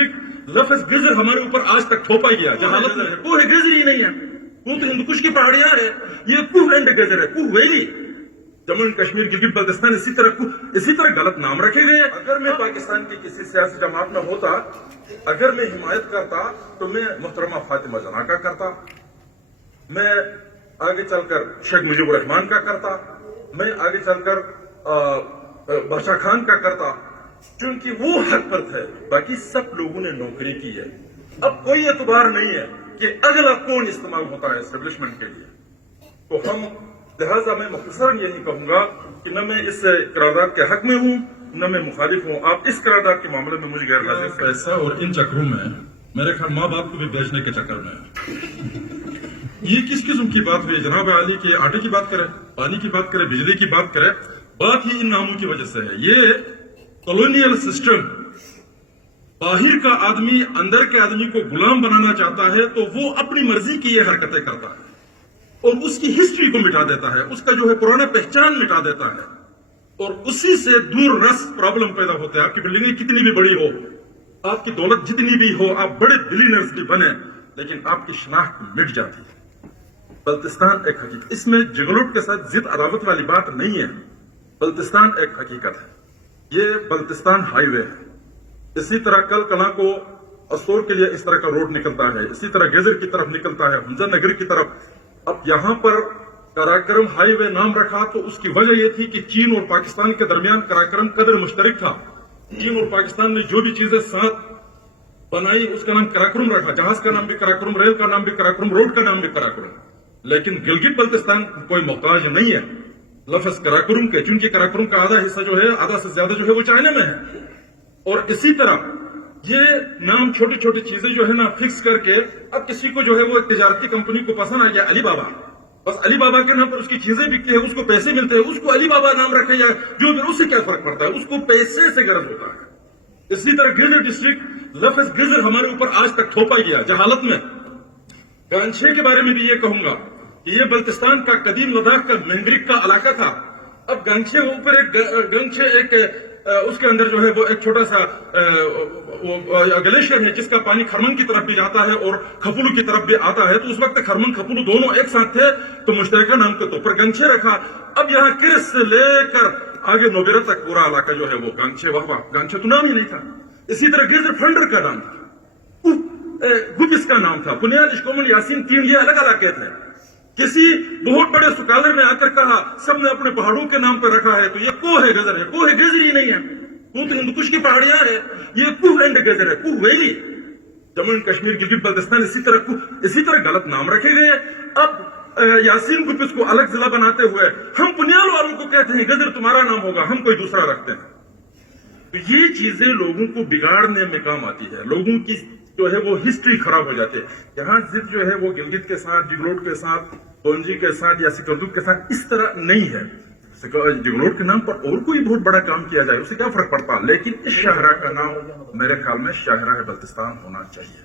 District لفظ گزر ہمارے اوپر آج تک تھوپا گیا جہالت میں ہے. کوہ گزر ہی نہیں ہے, وہ تو ہندوکش کی پہاڑیاں ہے, یہ کوہ اینڈ گزر ہے, کوہ ویلی. جموں اینڈ کشمیر گلگت بلتستان اسی طرح غلط نام رکھے گئے. اگر میں پاکستان کی کسی سیاسی جماعت میں ہوتا, اگر میں حمایت کرتا تو میں محترمہ فاطمہ جناح کا کرتا, میں آگے چل کر شیخ مجیب الرحمان کا کرتا, میں آگے چل کر بادشاہ خان کا کرتا, کیونکہ وہ حق پر تھے. باقی سب لوگوں نے نوکری کی ہے. اب کوئی اعتبار نہیں ہے کہ اگلا کون استعمال ہوتا ہے اسٹیبلشمنٹ کے لیے. تو ہم لہذا میں مختصراً یہی کہوں گا کہ نہ میں اس قرارداد کے حق میں ہوں نہ میں مخالف ہوں. آپ اس قرارداد کے معاملے میں مجھے غیر لازم پیسہ اور ان چکروں میں میرے خیال ماں باپ کو بھی بیچنے کے چکر میں یہ کس قسم کی بات ہوئی جناب عالی کہ آٹے کی بات کرے, پانی کی بات کرے, بجلی کی بات کرے. بات ہی ان ناموں کی وجہ سے ہے. یہ کالونیل سسٹم, باہر کا آدمی اندر کے آدمی کو غلام بنانا چاہتا ہے تو وہ اپنی مرضی کی یہ حرکتیں کرتا ہے اور اس کی ہسٹری کو مٹا دیتا ہے, اس کا جو ہے پرانا پہچان مٹا دیتا ہے, اور اسی سے دور رس پرابلم پیدا ہوتا ہے. آپ کی بلڈنگیں کتنی بھی بڑی ہو, آپ کی دولت جتنی بھی ہو, آپ بڑے بلینئرز بھی بنے, لیکن آپ کی شناخت مٹ جاتی ہے. بلتستان ایک حقیقت, اس میں جگلوٹ کے ساتھ ضد عداوت والی بات نہیں ہے. بلتستان ایک حقیقت ہے, یہ بلتستان ہائی وے ہے. اسی طرح کل کلاں کو استور کے لیے اس طرح کا روڈ نکلتا ہے, اسی طرح گیزر کی طرف نکلتا ہے, حمزہ نگر کی طرف. اب یہاں پر کراکرم ہائی وے نام رکھا تو اس کی وجہ یہ تھی کہ چین اور پاکستان کے درمیان کراکرم قدر مشترک تھا. چین اور پاکستان نے جو بھی چیزیں ساتھ بنائی اس کا نام کراکرم رکھا, جہاز کا نام بھی کراکرم, ریل کا نام بھی کراکرم, روڈ کا نام بھی کراکرم. لیکن گلگت بلتستان کوئی محتاج نہیں ہے لفظ کراکرم کے, چونکہ کراکرم کا آدھا حصہ جو ہے, آدھا سے زیادہ جو ہے وہ چائنا میں ہے. اور اسی طرح یہ نام چھوٹی چھوٹی چیزیں جو ہے نا فکس کر کے, اب کسی کو جو ہے وہ تجارتی کمپنی کو پسند آ گیا علی بابا, بس علی بابا کے نام پر اس کی چیزیں بکتی ہیں, اس کو پیسے ملتے ہیں, اس کو علی بابا نام رکھے یا جو بھی, اس سے کیا فرق پڑتا ہے, اس کو پیسے سے غرض ہوتا ہے. اسی طرح گلگت ڈسٹرکٹ لفظ گزر ہمارے اوپر آج تک تھوپا گیا جہالت میں. گانچھے کے بارے میں بھی یہ کہوں گا کہ یہ بلتستان کا قدیم لداخ کا مینڈرک کا علاقہ تھا. اب گانچھے اوپر ایک گنچھے ایک اس کے اندر جو ہے وہ ایک چھوٹا سا گلیشیئر ہے جس کا پانی کھرمن کی طرف بھی جاتا ہے اور کھپولو کی طرف بھی آتا ہے. تو اس وقت کھرمن کھپولو دونوں ایک ساتھ تھے تو مشترکہ نام کے طور پر گنچھے رکھا. اب یہاں کرس سے لے کر آگے نوبیرہ تک پورا علاقہ جو ہے وہ گانچھے, واہ گانچھے تو نام ہی نہیں تھا. اسی طرح گیزر فنڈر کا نام تھا, گپس کا نام تھا, بنیاد اشکومن یاسین, تین یہ الگ علاقے تھے. کسی بہت بڑے سکالر نے آ کر کہا سب نے اپنے پہاڑوں کے نام پر رکھا ہے تو یہ کوہ گزر ہے, کوہ گزر ہی نہیں ہے, وہ تو ہندوکش کی پہاڑیاں ہے, یہ کوہ اینڈ گزر ہے, کوہ ویلی. جموں اینڈ کشمیر گلگت بلتستان اسی طرح غلط نام رکھے گئے. اب یاسین گپس کو الگ ضلع بناتے ہوئے ہم پنیال والوں کو کہتے ہیں گزر تمہارا نام ہوگا, ہم کوئی دوسرا رکھتے ہیں. تو یہ چیزیں لوگوں کو بگاڑنے میں کام آتی ہے, لوگوں کی جو ہے وہ ہسٹری خراب ہو جاتی ہے. یہاں ضد جو ہے وہ گلگت کے ساتھ, جگلوٹ کے ساتھ, پونجی کے ساتھ یا سکردو کے ساتھ اس طرح نہیں ہے. جگلوٹ کے نام پر اور کوئی بہت بڑا کام کیا جائے اسے کیا فرق پڑتا, لیکن اس شاہراہ کا نام میرے خیال میں شاہراہ بلتستان ہونا چاہیے.